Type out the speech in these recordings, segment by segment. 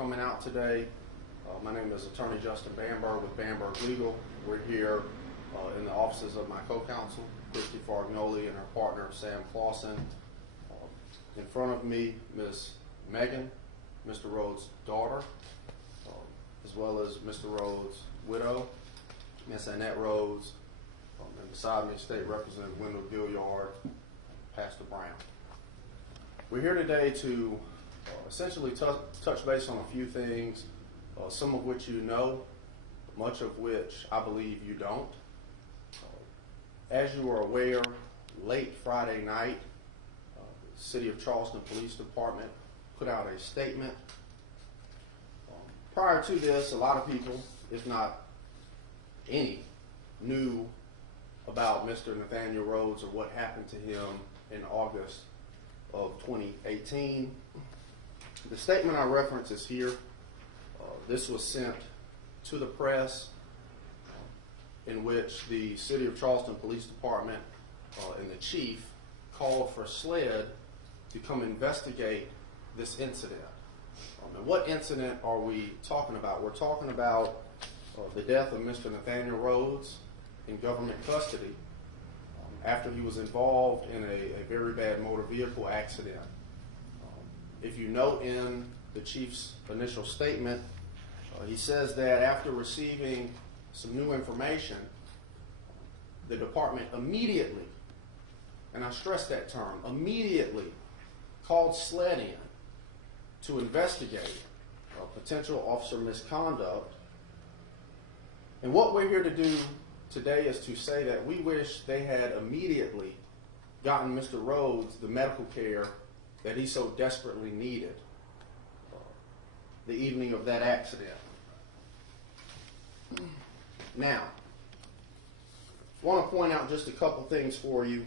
coming out today. My name is Attorney Justin Bamberg with Bamberg Legal. We're here in the offices of my co-counsel, Christy Fargnoli, and her partner, Sam Clausen. In front of me, Ms. Megan, Mr. Rhodes' daughter, as well as Mr. Rhodes' widow, Ms. Annette Rhodes, and beside me, State Representative Wendell Gilliard, Pastor Brown. We're here today to essentially touch base on a few things, some of which you know, much of which I believe you don't. As you are aware, late Friday night, the City of Charleston Police Department put out a statement. Prior to this, a lot of people, if not any, knew about Mr. Nathaniel Rhodes or what happened to him in August of 2018. The statement I reference is here. This was sent to the press in which the City of Charleston Police Department and the chief called for SLED to come investigate this incident. And what incident are we talking about? We're talking about the death of Mr. Nathaniel Rhodes in government custody after he was involved in a very bad motor vehicle accident. If you note in the chief's initial statement, he says that after receiving some new information, the department immediately, and I stress that term, immediately called SLED in to investigate potential officer misconduct. And what we're here to do today is to say that we wish they had immediately gotten Mr. Rhodes the medical care that he so desperately needed the evening of that accident. Now, I want to point out just a couple things for you.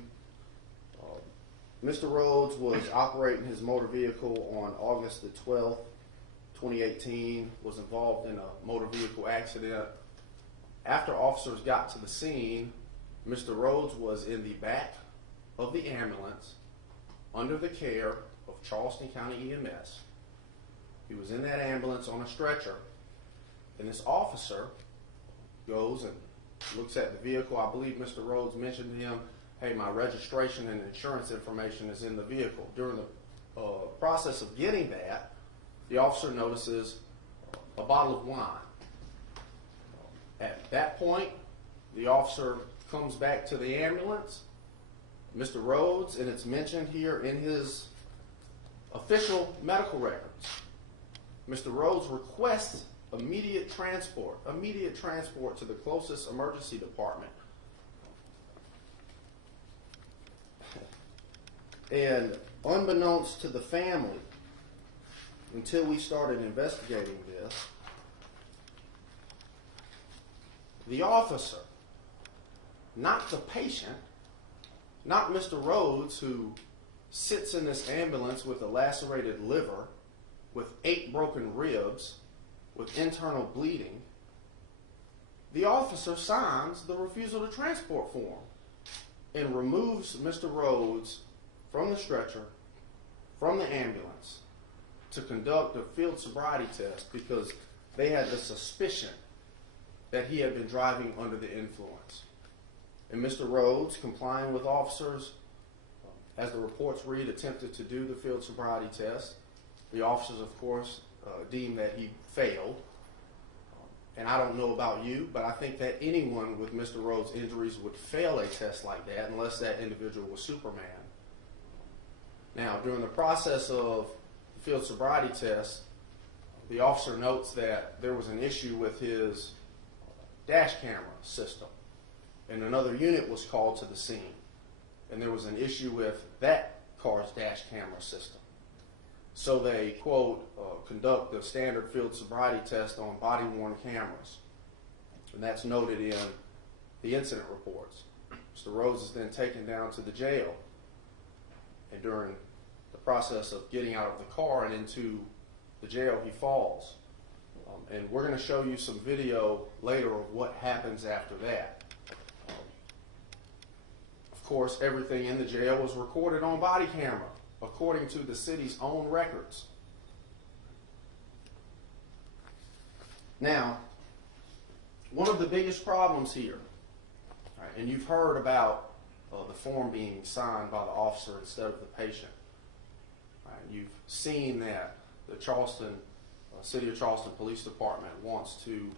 Mr. Rhodes was operating his motor vehicle on August the 12th, 2018, was involved in a motor vehicle accident. After officers got to the scene, Mr. Rhodes was in the back of the ambulance under the care of Charleston County EMS. He was in that ambulance on a stretcher, and this officer goes and looks at the vehicle. I believe Mr. Rhodes mentioned to him, hey, my registration and insurance information is in the vehicle. During the process of getting that, the officer notices a bottle of wine. At that point, the officer comes back to the ambulance. Mr. Rhodes, and it's mentioned here in his official medical records, Mr. Rhodes requests immediate transport to the closest emergency department. And unbeknownst to the family, until we started investigating this, the officer, not the patient, not Mr. Rhodes, who sits in this ambulance with a lacerated liver, with 8 broken ribs, with internal bleeding, the officer signs the refusal to transport form and removes Mr. Rhodes from the stretcher, from the ambulance, to conduct a field sobriety test because they had the suspicion that he had been driving under the influence. And Mr. Rhodes, complying with officers, as the reports read, attempted to do the field sobriety test. The officers, of course, deemed that he failed. And I don't know about you, but I think that anyone with Mr. Rhodes' injuries would fail a test like that unless that individual was Superman. Now, during the process of the field sobriety test, the officer notes that there was an issue with his dash camera system, and another unit was called to the scene, and there was an issue with that car's dash camera system. So they, quote, conduct the standard field sobriety test on body-worn cameras, and that's noted in the incident reports. Mr. Rhodes is then taken down to the jail, and during the process of getting out of the car and into the jail, he falls. And we're going to show you some video later of what happens after that. Of course, everything in the jail was recorded on body camera, according to the city's own records. Now, one of the biggest problems here, right, and you've heard about the form being signed by the officer instead of the patient. Right, you've seen that the City of Charleston Police Department wants to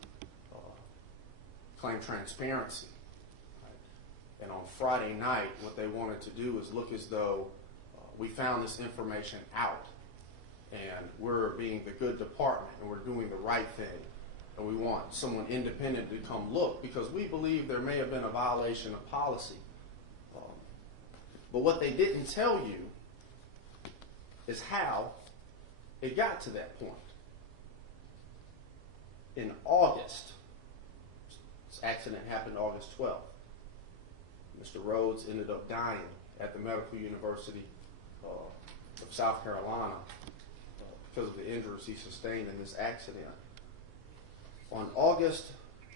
claim transparency. Right? And on Friday night, what they wanted to do is look as though we found this information out, and we're being the good department, and we're doing the right thing. And we want someone independent to come look because we believe there may have been a violation of policy. But what they didn't tell you is how it got to that point. In August, this accident happened August 12th. Mr. Rhodes ended up dying at the Medical University of South Carolina because of the injuries he sustained in this accident. On August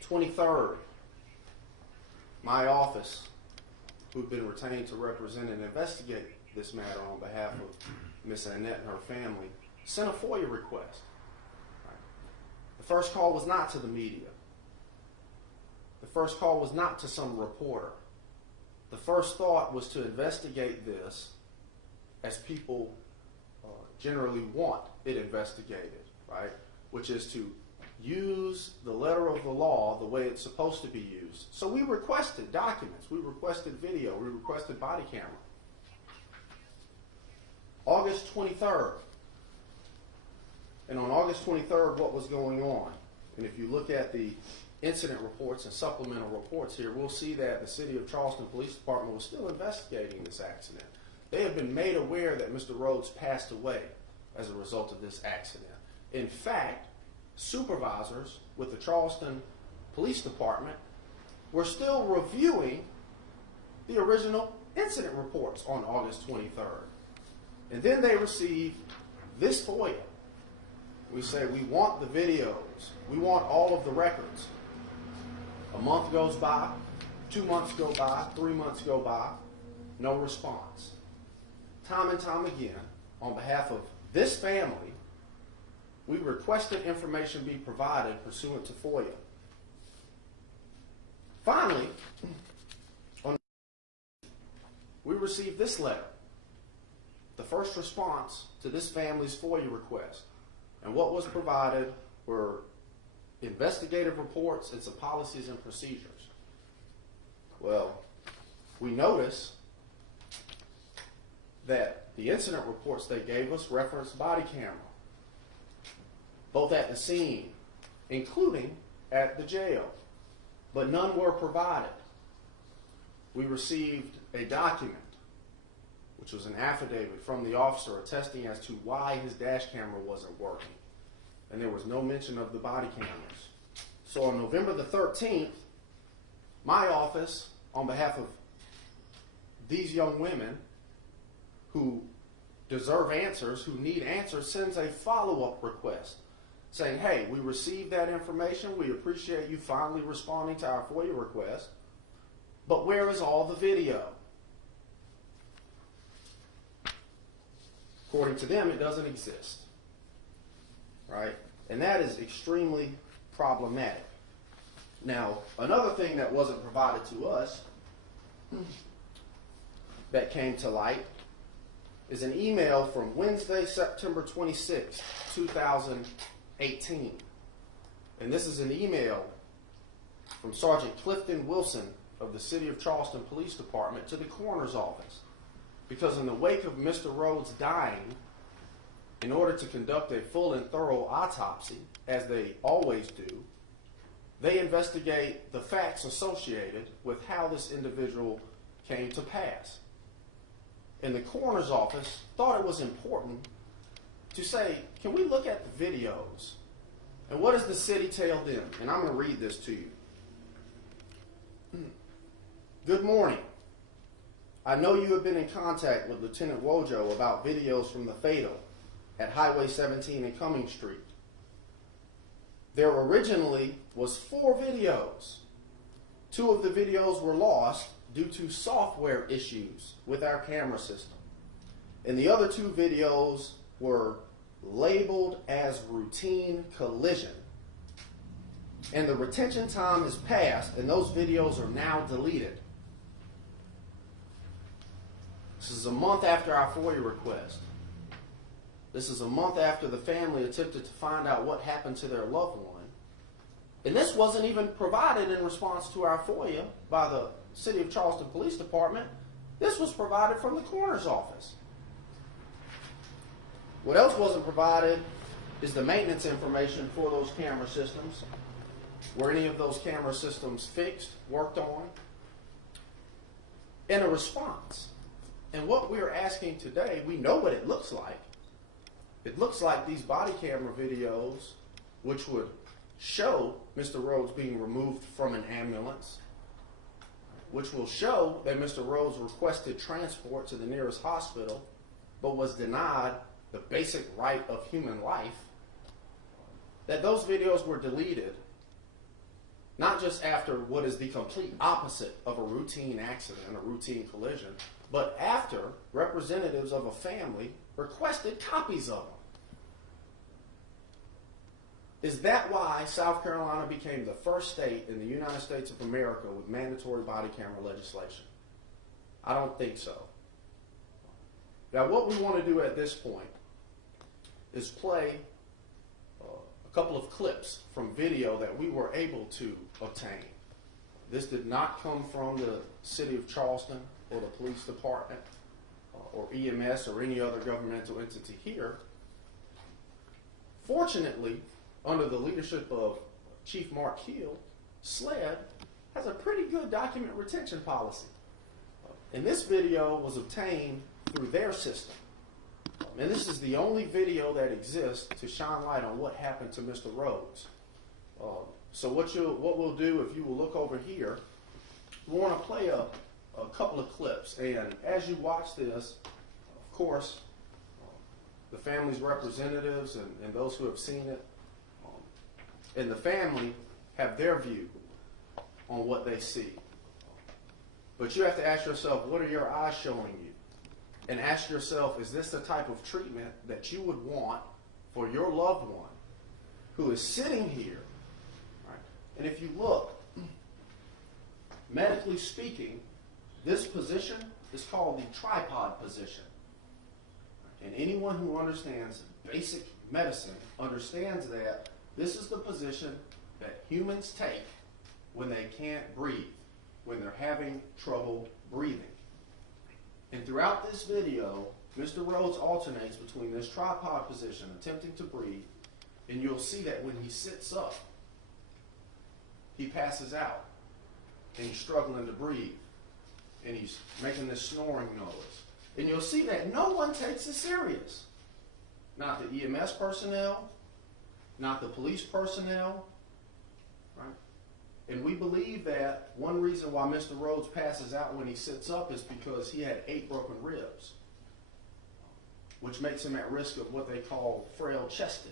23rd, my office, who'd been retained to represent and investigate this matter on behalf of Miss Annette and her family, sent a FOIA request. Right. The first call was not to the media. The first call was not to some reporter. The first thought was to investigate this as people generally want it investigated, right? Which is to use the letter of the law the way it's supposed to be used. So we requested documents, we requested video, we requested body camera. August 23rd. And on August 23rd, what was going on? And if you look at the incident reports and supplemental reports here, we'll see that the City of Charleston Police Department was still investigating this accident. They have been made aware that Mr. Rhodes passed away as a result of this accident. In fact, supervisors with the Charleston Police Department were still reviewing the original incident reports on August 23rd. And then they received this FOIA. We say, we want the videos. We want all of the records. A month goes by, 2 months go by, 3 months go by, no response. Time and time again, on behalf of this family, we requested information be provided pursuant to FOIA. Finally, we received this letter, the first response to this family's FOIA request. And what was provided were investigative reports and some policies and procedures. Well, we notice that the incident reports they gave us referenced body camera, both at the scene, including at the jail, but none were provided. We received a document, which was an affidavit from the officer attesting as to why his dash camera wasn't working. And there was no mention of the body cameras. So on November the 13th, my office, on behalf of these young women who deserve answers, who need answers, sends a follow-up request saying, hey, we received that information. We appreciate you finally responding to our FOIA request. But where is all the video? According to them, it doesn't exist. Right? And that is extremely problematic. Now, another thing that wasn't provided to us that came to light is an email from Wednesday, September 26, 2018. And this is an email from Sergeant Clifton Wilson of the City of Charleston Police Department to the coroner's office. Because in the wake of Mr. Rhodes dying, in order to conduct a full and thorough autopsy, as they always do, they investigate the facts associated with how this individual came to pass. And the coroner's office thought it was important to say, can we look at the videos? And what does the city tell them? And I'm going to read this to you. Good morning. I know you have been in contact with Lieutenant Wojo about videos from the fatal at Highway 17 and Cummings Street. There originally was 4 videos. 2 of the videos were lost due to software issues with our camera system. And the other 2 videos were labeled as routine collision and the retention time is passed, and those videos are now deleted. This is a month after our FOIA request. This is a month after the family attempted to find out what happened to their loved one. And this wasn't even provided in response to our FOIA by the City of Charleston Police Department. This was provided from the coroner's office. What else wasn't provided is the maintenance information for those camera systems. Were any of those camera systems fixed, worked on? And a response. And what we're asking today, we know what it looks like. It looks like these body camera videos, which would show Mr. Rhodes being removed from an ambulance, which will show that Mr. Rhodes requested transport to the nearest hospital, but was denied the basic right of human life, that those videos were deleted, not just after what is the complete opposite of a routine accident, a routine collision, but after representatives of a family requested copies of them. Is that why South Carolina became the first state in the United States of America with mandatory body camera legislation? I don't think so. Now, what we want to do at this point is play a couple of clips from video that we were able to obtain. This did not come from the City of Charleston or the police department or EMS or any other governmental entity here. Fortunately, under the leadership of Chief Mark Hill, SLED has a pretty good document retention policy. And this video was obtained through their system. And this is the only video that exists to shine light on what happened to Mr. Rhodes. So what we'll do, if you will look over here, we want to play a couple of clips. And as you watch this, of course, the family's representatives and those who have seen it, and the family have their view on what they see. But you have to ask yourself, what are your eyes showing you? And ask yourself, is this the type of treatment that you would want for your loved one who is sitting here? Right? And if you look, medically speaking, this position is called the tripod position. And anyone who understands basic medicine understands that this is the position that humans take when they can't breathe, when they're having trouble breathing. And throughout this video, Mr. Rhodes alternates between this tripod position, attempting to breathe, and you'll see that when he sits up, he passes out, and he's struggling to breathe, and he's making this snoring noise. And you'll see that no one takes it serious. Not the EMS personnel, not the police personnel, right? And we believe that one reason why Mr. Rhodes passes out when he sits up is because he had 8 broken ribs, which makes him at risk of what they call frail chested.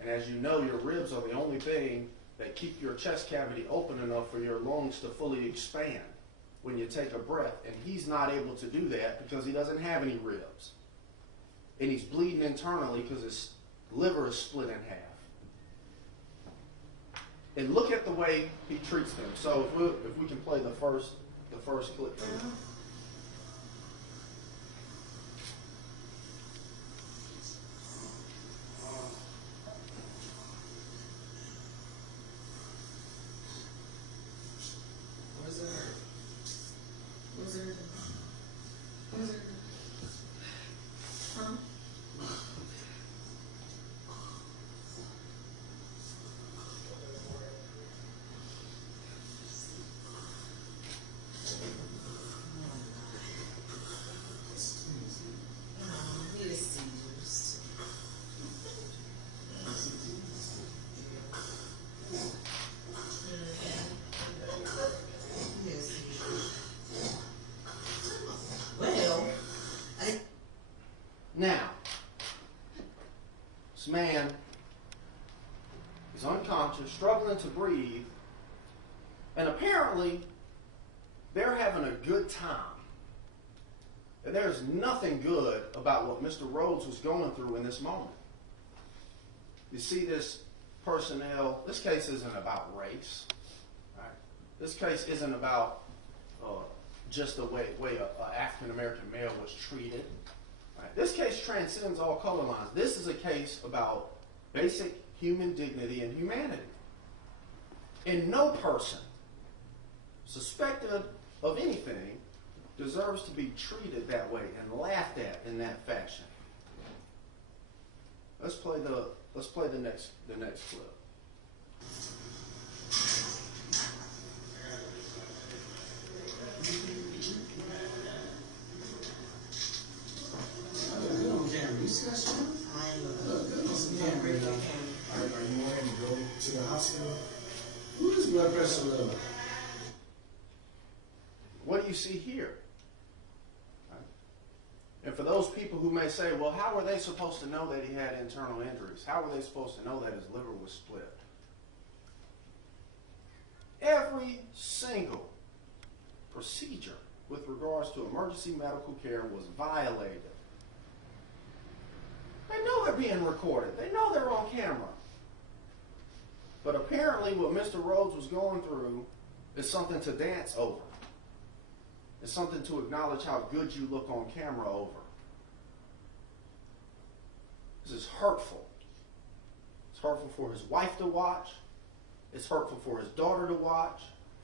And as you know, your ribs are the only thing that keep your chest cavity open enough for your lungs to fully expand when you take a breath. And he's not able to do that because he doesn't have any ribs. And he's bleeding internally because his liver is split in half. And look at the way he treats them. So if we can play the first clip here. Now, this man is unconscious, struggling to breathe, and apparently they're having a good time. And there's nothing good about what Mr. Rhodes was going through in this moment. You see this personnel, this case isn't about race. Right? This case isn't about just the way an African-American male was treated. Right? This case transcends all color lines. This is a case about basic human dignity and humanity. And no person suspected of anything deserves to be treated that way and laughed at in that fashion. Let's play the next clip. You see that shit? I Look good on some camera. great Are you wanting to go to the hospital? Who is blood pressure level? What do you see here? Right? And for those people who may say, well, how were they supposed to know that he had internal injuries? How were they supposed to know that his liver was split? Every single procedure with regards to emergency medical care was violated. They know they're being recorded. They know they're on camera. But apparently what Mr. Rhodes was going through is something to dance over. It's something to acknowledge how good you look on camera over. This is hurtful. It's hurtful for his wife to watch. It's hurtful for his daughter to watch.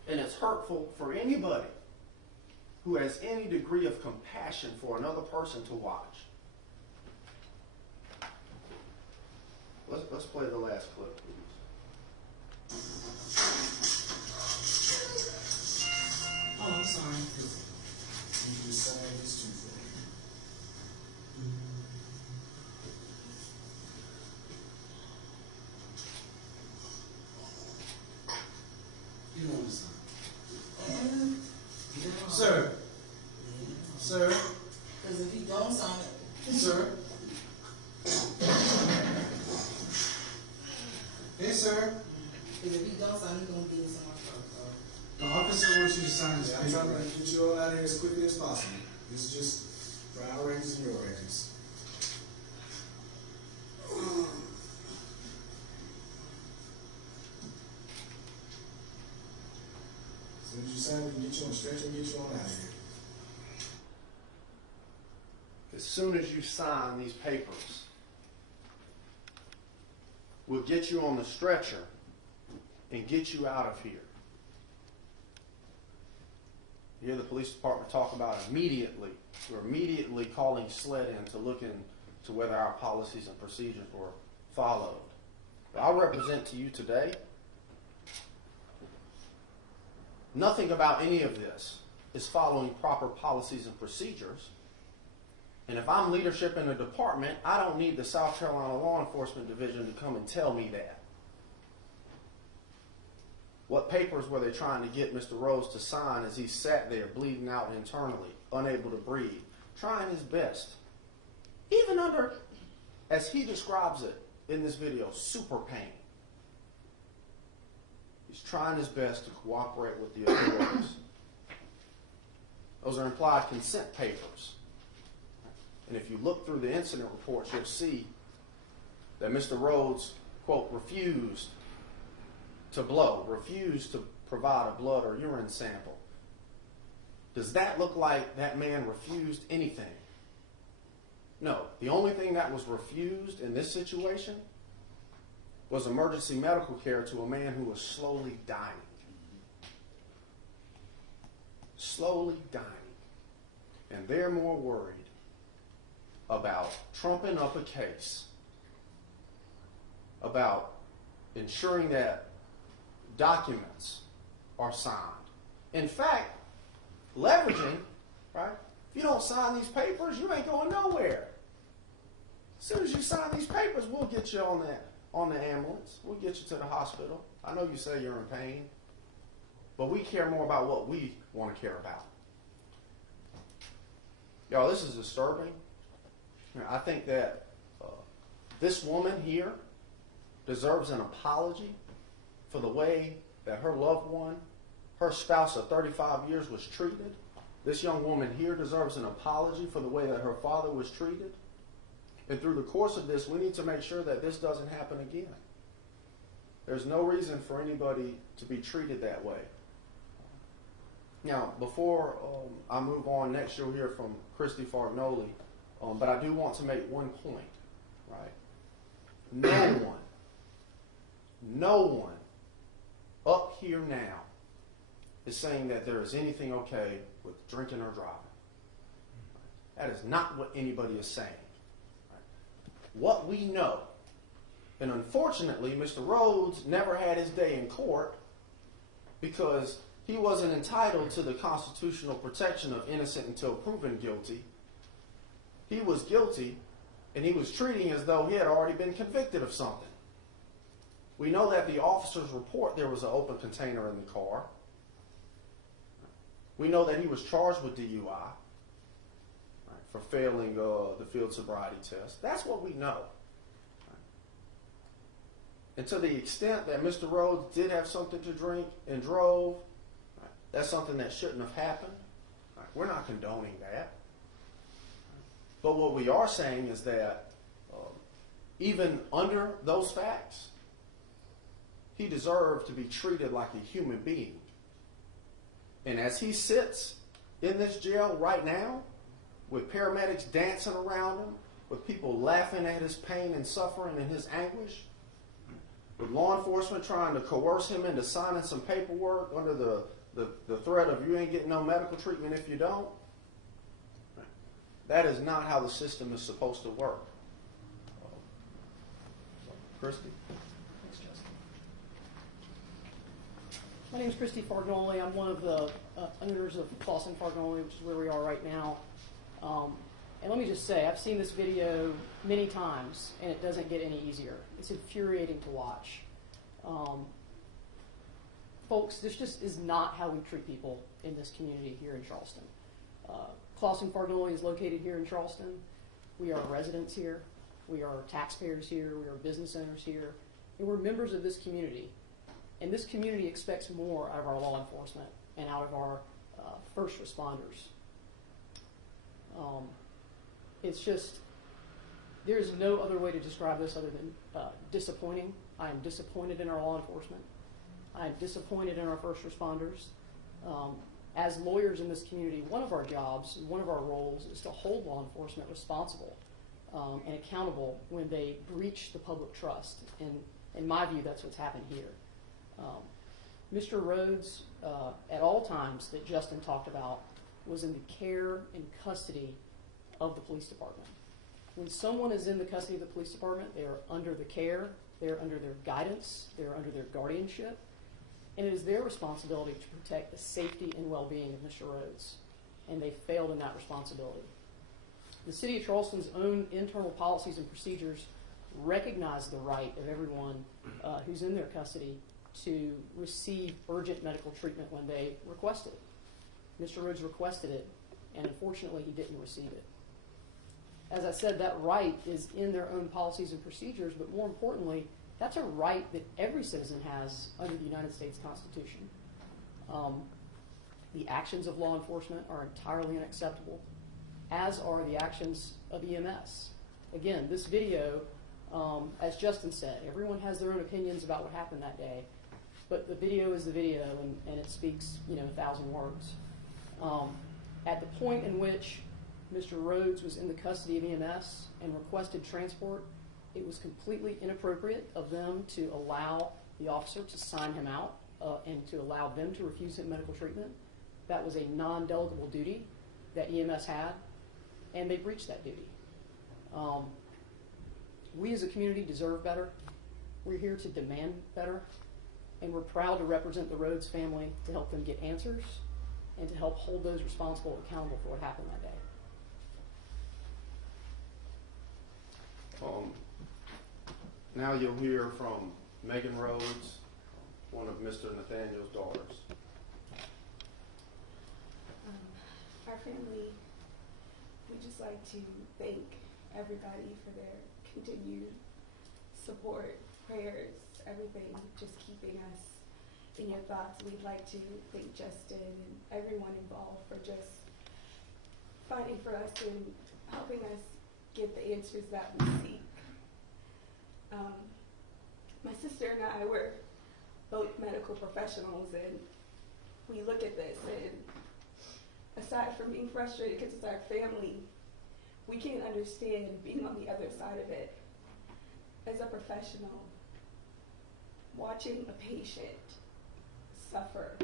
And it's hurtful for anybody who has any degree of compassion for another person to watch. Let's play the last clip, please. Oh, I'm sorry. You just signed this too for me. You don't want to sign. Yeah. Sir. Sir. Because if you don't sign it, Sir. Hey, sir. because if you don't sign it, you're going to be in someone's car. The officer wants you to sign this. I'm trying to get you all out of here as quickly as possible. This is just for our records and your records. As soon as you sign, we can get you on a stretcher and get you on out of here. As soon as you sign these papers, we'll get you on the stretcher and get you out of here. You hear the police department talk about immediately. We're immediately calling SLED in to look into whether our policies and procedures were followed. But I'll represent to you today, nothing about any of this is following proper policies and procedures. And if I'm leadership in a department, I don't need the South Carolina Law Enforcement Division to come and tell me that. What papers were they trying to get Mr. Rhodes to sign as he sat there bleeding out internally, unable to breathe, trying his best, even under, as he describes it in this video, super pain. He's trying his best to cooperate with the authorities. Those are implied consent papers. And if you look through the incident reports, you'll see that Mr. Rhodes, quote, refused to blow, refused to provide a blood or urine sample. Does that look like that man refused anything? No. The only thing that was refused in this situation was emergency medical care to a man who was slowly dying. Slowly dying. And they're more worried about trumping up a case, about ensuring that documents are signed. In fact, leveraging, right? If you don't sign these papers, you ain't going nowhere. As soon as you sign these papers, we'll get you on the ambulance. We'll get you to the hospital. I know you say you're in pain, but we care more about what we want to care about. Y'all, this is disturbing. I think that this woman here deserves an apology for the way that her loved one, her spouse of 35 years, was treated. This young woman here deserves an apology for the way that her father was treated. And through the course of this, we need to make sure that this doesn't happen again. There's no reason for anybody to be treated that way. Now, before I move on, next you'll hear from Christy Fargnoli, but I do want to make one point, right? No one up here now is saying that there is anything okay with drinking or driving. That is not what anybody is saying. Right? What we know, and unfortunately, Mr. Rhodes never had his day in court because he wasn't entitled to the constitutional protection of innocent until proven guilty. He was guilty, and he was treating as though he had already been convicted of something. We know that the officers report there was an open container in the car. We know that he was charged with DUI, right, for failing the field sobriety test. That's what we know. Right? And to the extent that Mr. Rhodes did have something to drink and drove, right, that's something that shouldn't have happened. Right? We're not condoning that. But what we are saying is that even under those facts, he deserved to be treated like a human being. And as he sits in this jail right now, with paramedics dancing around him, with people laughing at his pain and suffering and his anguish, with law enforcement trying to coerce him into signing some paperwork under the threat of you ain't getting no medical treatment if you don't, that is not how the system is supposed to work. Christy? Thanks, Justin. My name is Christy Fargnoli. I'm one of the owners of Clausen Fargnoli, which is where we are right now. And let me just say, I've seen this video many times, and it doesn't get any easier. It's infuriating to watch. Folks, this just is not how we treat people in this community here in Charleston. Clausen Fargnoli is located here in Charleston. We are residents here. We are taxpayers here. We are business owners here. And we're members of this community. And this community expects more out of our law enforcement and out of our first responders. It's just, there's no other way to describe this other than disappointing. I am disappointed in our law enforcement. I am disappointed in our first responders. As lawyers in this community, one of our jobs, one of our roles is to hold law enforcement responsible and accountable when they breach the public trust. And in my view, that's what's happened here. Mr. Rhodes, at all times that Justin talked about, was in the care and custody of the police department. When someone is in the custody of the police department, they are under the care, they're under their guidance, they're under their guardianship, and it is their responsibility to protect the safety and well-being of Mr. Rhodes, and they failed in that responsibility. The City of Charleston's own internal policies and procedures recognize the right of everyone who's in their custody to receive urgent medical treatment when they request it. Mr. Rhodes requested it, and unfortunately he didn't receive it. As I said, that right is in their own policies and procedures, but more importantly, that's a right that every citizen has under the United States Constitution. The actions of law enforcement are entirely unacceptable, as are the actions of EMS. Again, this video, as Justin said, everyone has their own opinions about what happened that day, but the video is the video, and it speaks, 1,000 words. At the point in which Mr. Rhodes was in the custody of EMS and requested transport, it was completely inappropriate of them to allow the officer to sign him out and to allow them to refuse him medical treatment. That was a non-delegable duty that EMS had, and they breached that duty. We as a community deserve better. We're here to demand better, and we're proud to represent the Rhodes family to help them get answers and to help hold those responsible accountable for what happened that day. Now you'll hear from Megan Rhodes, one of Mr. Nathaniel's daughters. Our family, we just like to thank everybody for their continued support, prayers, everything, just keeping us in your thoughts. We'd like to thank Justin and everyone involved for just fighting for us and helping us get the answers that we seek. My sister and I I were both medical professionals, and we look at this, and aside from being frustrated because it's our family, we can't understand being on the other side of it as a professional, watching a patient suffer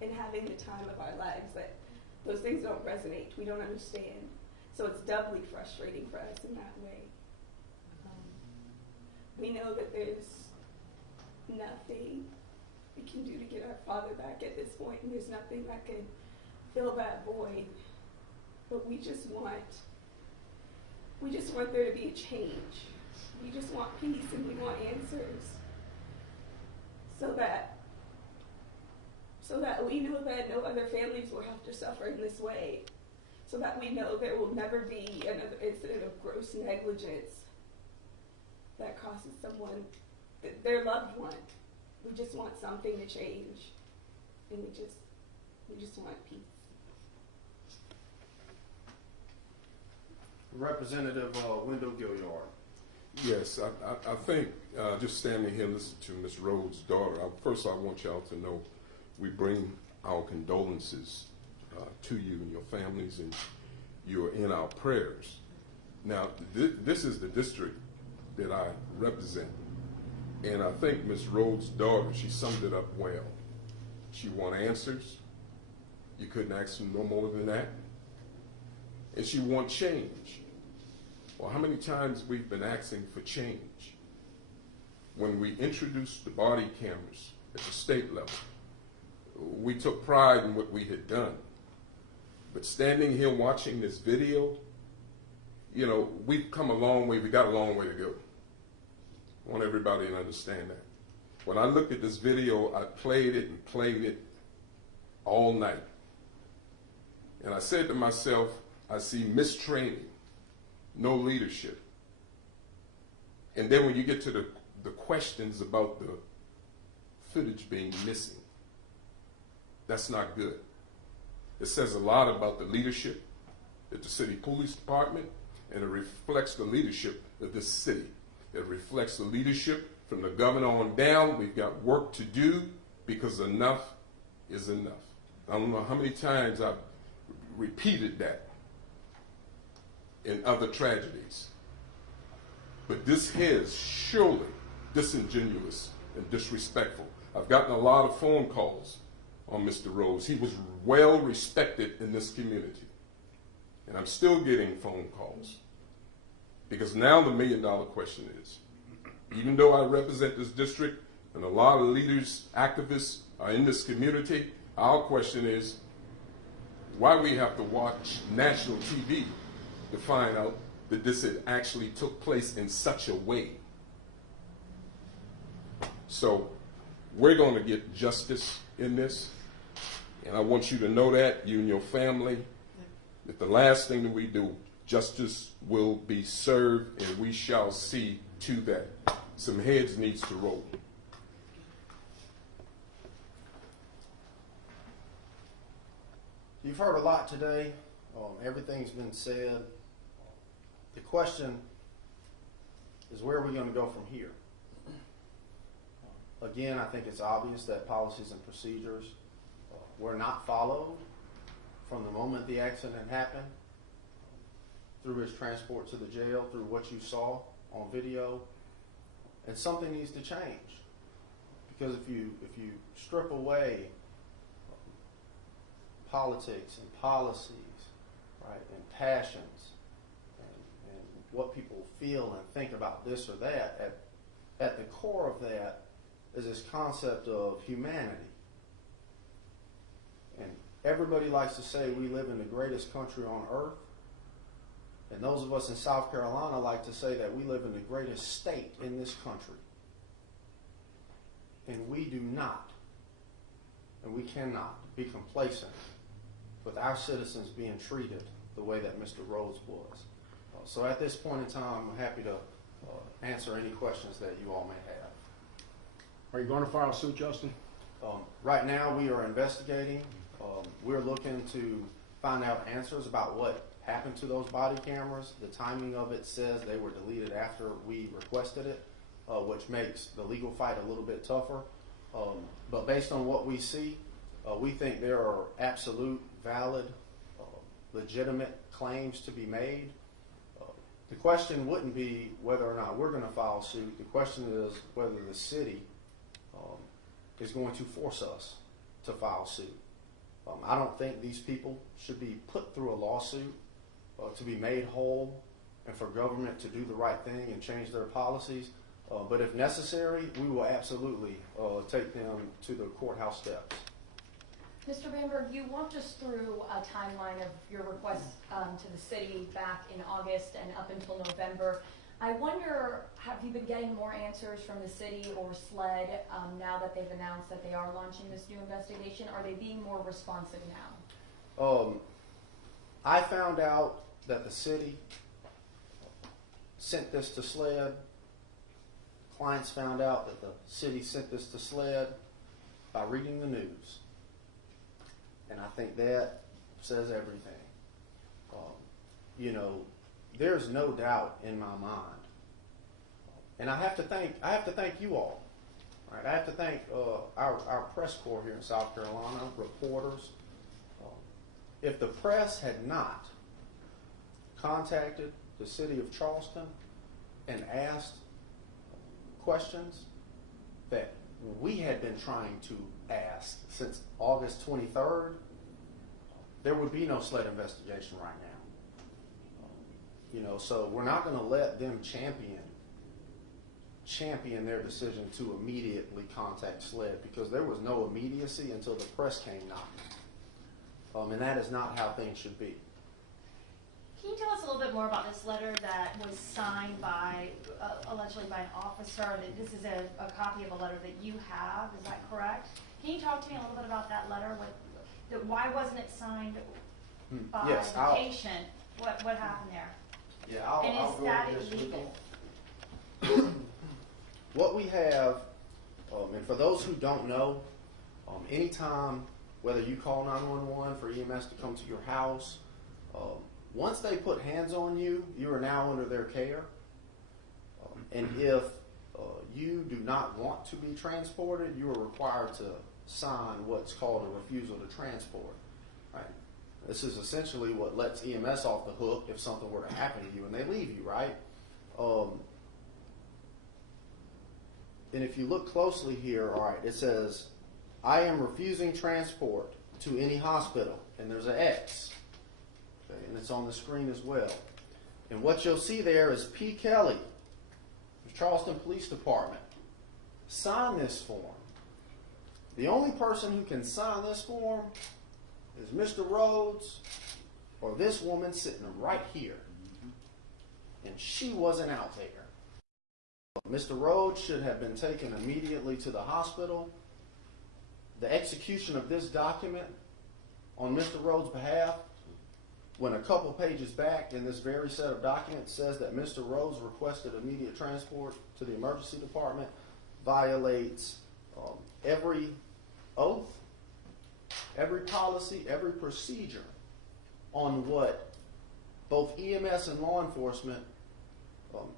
and having the time of our lives. That those things don't resonate. We don't understand. So it's doubly frustrating for us in that way. We know that there's nothing we can do to get our father back at this point, and there's nothing that can fill that void. But we just want there to be a change. We just want peace, and we want answers, so that we know that no other families will have to suffer in this way, so that we know there will never be another incident of gross negligence that costs someone their loved one. We just want something to change, and we just want peace. Representative Wendell Gilliard. Yes, I think just standing here listening to Ms. Rhodes' daughter, first I want y'all to know we bring our condolences to you and your families, and you're in our prayers. Now, this is the district that I represent, and I think Ms. Rhodes' daughter, she summed it up well. She want answers. You couldn't ask for no more than that. And she want change. Well, how many times we've been asking for change? When we introduced the body cameras at the state level, we took pride in what we had done. But standing here watching this video, you know, we've come a long way. We got a long way to go. I want everybody to understand that. When I looked at this video, I played it and played it all night. And I said to myself, I see mistraining, no leadership. And then when you get to the questions about the footage being missing, that's not good. It says a lot about the leadership at the city police department, and it reflects the leadership of this city. It reflects the leadership from the governor on down. We've got work to do, because enough is enough. I don't know how many times I've repeated that in other tragedies. But this is surely disingenuous and disrespectful. I've gotten a lot of phone calls on Mr. Rhodes. He was well respected in this community. And I'm still getting phone calls. Because now the million-dollar question is, even though I represent this district and a lot of leaders, activists are in this community, our question is, why we have to watch national TV to find out that this had actually took place in such a way. So we're going to get justice in this, and I want you to know that, you and your family, that the last thing that we do, justice will be served, and we shall see to that. Some heads needs to roll. You've heard a lot today. Everything's been said. The question is, where are we going to go from here? Again, I think it's obvious that policies and procedures were not followed from the moment the accident happened, through his transport to the jail, through what you saw on video. And something needs to change. Because if you strip away politics and policies, right, and passions, and what people feel and think about this or that, at the core of that is this concept of humanity. And everybody likes to say we live in the greatest country on earth. And those of us in South Carolina like to say that we live in the greatest state in this country. And we do not, and we cannot be complacent with our citizens being treated the way that Mr. Rhodes was. So at this point in time, I'm happy to answer any questions that you all may have. Are you going to file suit, Justin? Right now, we are investigating. We're looking to find out answers about what happened to those body cameras. The timing of it says they were deleted after we requested it. which makes the legal fight a little bit tougher. But based on what we see, we think there are absolute, valid, legitimate claims to be made. The question wouldn't be whether or not we're going to file suit. The question is whether the city is going to force us to file suit. I don't think these people should be put through a lawsuit to be made whole and for government to do the right thing and change their policies. But if necessary, we will absolutely take them to the courthouse steps. Mr. Bamberg, you walked us through a timeline of your request to the city back in August and up until November. I wonder, have you been getting more answers from the city or SLED now that they've announced that they are launching this new investigation? Are they being more responsive now? I found out that the city sent this to SLED. Clients found out that the city sent this to SLED by reading the news. And I think that says everything. There's no doubt in my mind, and I have to thank you all. Right? I have to thank our press corps here in South Carolina, reporters. If the press had not contacted the city of Charleston and asked questions that we had been trying to ask since August 23rd, there would be no SLED investigation right now. So we're not going to let them champion their decision to immediately contact SLED, because there was no immediacy until the press came knocking. And that is not how things should be. Can you tell us a little bit more about this letter that was signed by, allegedly by an officer? This is a copy of a letter that you have, is that correct? Can you talk to me a little bit about that letter? Why wasn't it signed by Yes, the patient? What happened there? Yeah, I'll And is go that over this with illegal? you. What we have, and for those who don't know, anytime, whether you call 911 for EMS to come to your house, once they put hands on you, you are now under their care. And if you do not want to be transported, you are required to sign what's called a refusal to transport. Right? This is essentially what lets EMS off the hook if something were to happen to you and they leave you, right? And if you look closely here, all right, it says, I am refusing transport to any hospital, and there's an X. Okay, and it's on the screen as well. And what you'll see there is P. Kelly, the Charleston Police Department. Sign this form. The only person who can sign this form is Mr. Rhodes or this woman sitting right here. And she wasn't out there. Mr. Rhodes should have been taken immediately to the hospital. The execution of this document on Mr. Rhodes' behalf, when a couple pages back in this very set of documents says that Mr. Rhodes requested immediate transport to the emergency department, violates every oath, every policy, every procedure on what both EMS and law enforcement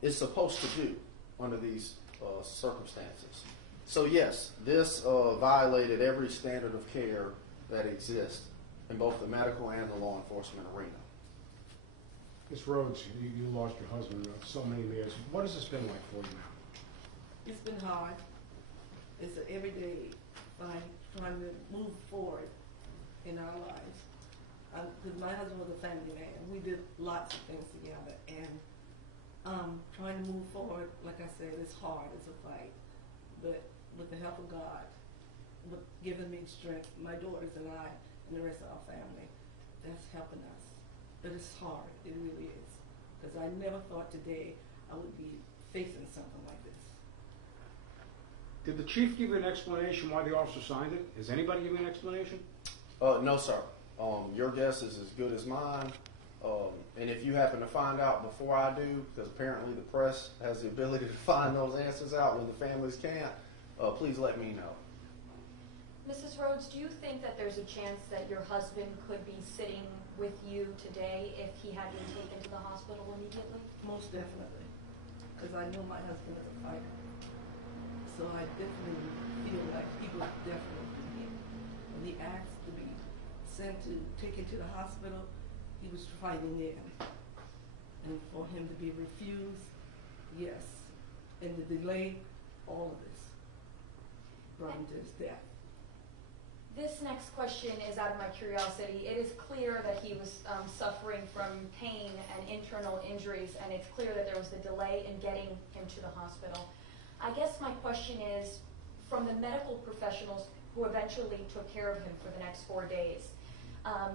is supposed to do under these circumstances. So yes, this violated every standard of care that exists in both the medical and the law enforcement arena. Ms. Rhodes, you lost your husband so many years. What has this been like for you now? It's been hard. It's an everyday fight trying to move forward in our lives. Because my husband was a family man. We did lots of things together. And trying to move forward, like I said, it's hard. It's a fight. But with the help of God, with giving me strength, my daughters and I, and the rest of our family, that's helping us. But it's hard. It really is. Because I never thought today I would be facing something like this. Did the chief give you an explanation why the officer signed it? Has anybody given you an explanation? No, sir. Your guess is as good as mine. And if you happen to find out before I do, because apparently the press has the ability to find those answers out when the families can't, please let me know. Mrs. Rhodes, do you think that there's a chance that your husband could be sitting with you today if he had been taken to the hospital immediately? Most definitely. Because I know my husband is a fighter. So I definitely feel like he was definitely hit. When he asked to be taken to the hospital, he was fighting in. And for him to be refused, yes. And the delay, all of this brought him to his death. This next question is out of my curiosity. It is clear that he was suffering from pain and internal injuries, and it's clear that there was a delay in getting him to the hospital. I guess my question is, from the medical professionals who eventually took care of him for the next 4 days,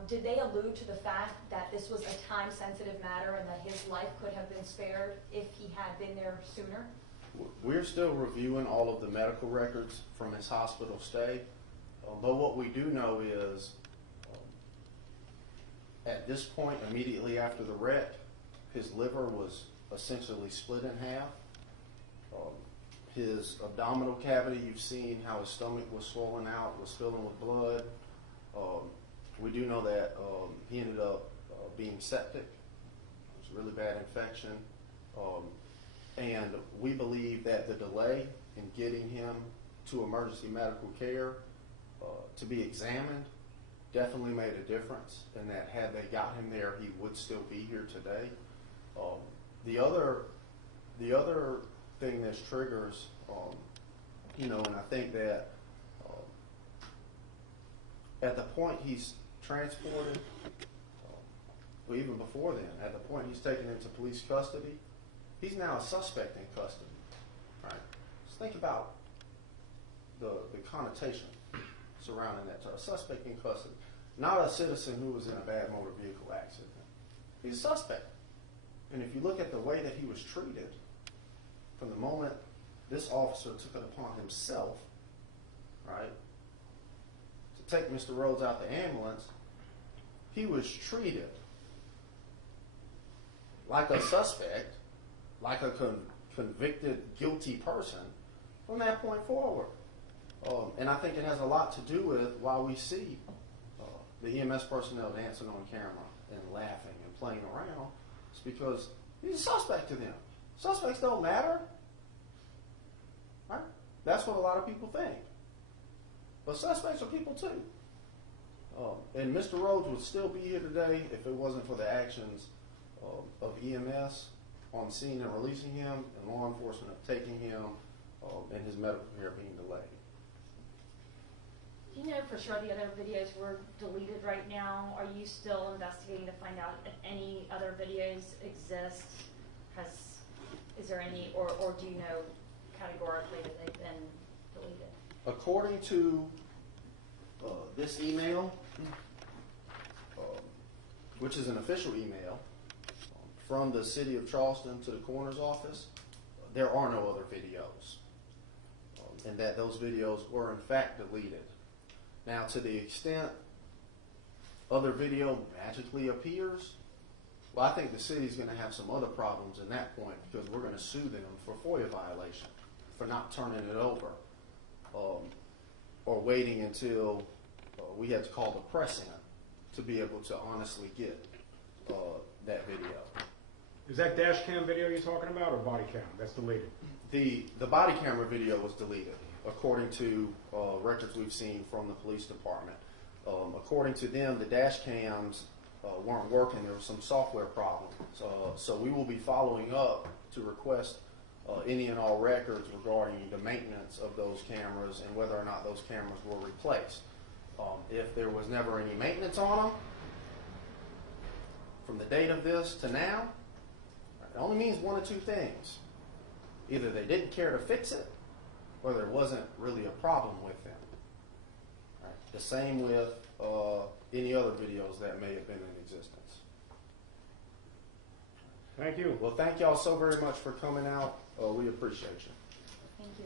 did they allude to the fact that this was a time-sensitive matter and that his life could have been spared if he had been there sooner? We're still reviewing all of the medical records from his hospital stay. But what we do know is, at this point, immediately after the wreck, his liver was essentially split in half. His abdominal cavity, you've seen how his stomach was swollen out, was filling with blood. We do know that he ended up being septic. It was a really bad infection. And we believe that the delay in getting him to emergency medical care to be examined definitely made a difference, and that had they got him there, he would still be here today. The other thing that triggers, and I think that at the point he's transported, well, even before then, at the point he's taken into police custody, he's now a suspect in custody. Right? Just think about the connotation surrounding that term. A suspect in custody. Not a citizen who was in a bad motor vehicle accident. He's a suspect. And if you look at the way that he was treated, from the moment this officer took it upon himself, right, to take Mr. Rhodes out the ambulance, he was treated like a suspect, like a convicted, guilty person from that point forward. And I think it has a lot to do with why we see the EMS personnel dancing on camera and laughing and playing around. It's because he's a suspect to them. Suspects don't matter. Right? That's what a lot of people think. But suspects are people too. And Mr. Rhodes would still be here today if it wasn't for the actions of EMS on scene and releasing him, and law enforcement of taking him and his medical care being delayed. Do you know for sure the other videos were deleted right now? Are you still investigating to find out if any other videos exist? Is there any, or do you know categorically that they've been deleted? According to this email, which is an official email from the city of Charleston to the coroner's office, there are no other videos, and that those videos were in fact deleted. Now, to the extent other video magically appears, well, I think the city's going to have some other problems in that point, because we're going to sue them for FOIA violation for not turning it over, or waiting until we had to call the press in to be able to honestly get that video. Is that dash cam video you're talking about, or body cam? That's deleted. The body camera video was deleted, according to records we've seen from the police department. According to them, the dash cams weren't working. There was some software problem. So we will be following up to request any and all records regarding the maintenance of those cameras and whether or not those cameras were replaced. If there was never any maintenance on them, from the date of this to now, it only means one of two things. Either they didn't care to fix it, or there wasn't really a problem with them. Right. The same with any other videos that may have been in existence. Thank you. Well, thank y'all so very much for coming out. We appreciate you. Thank you.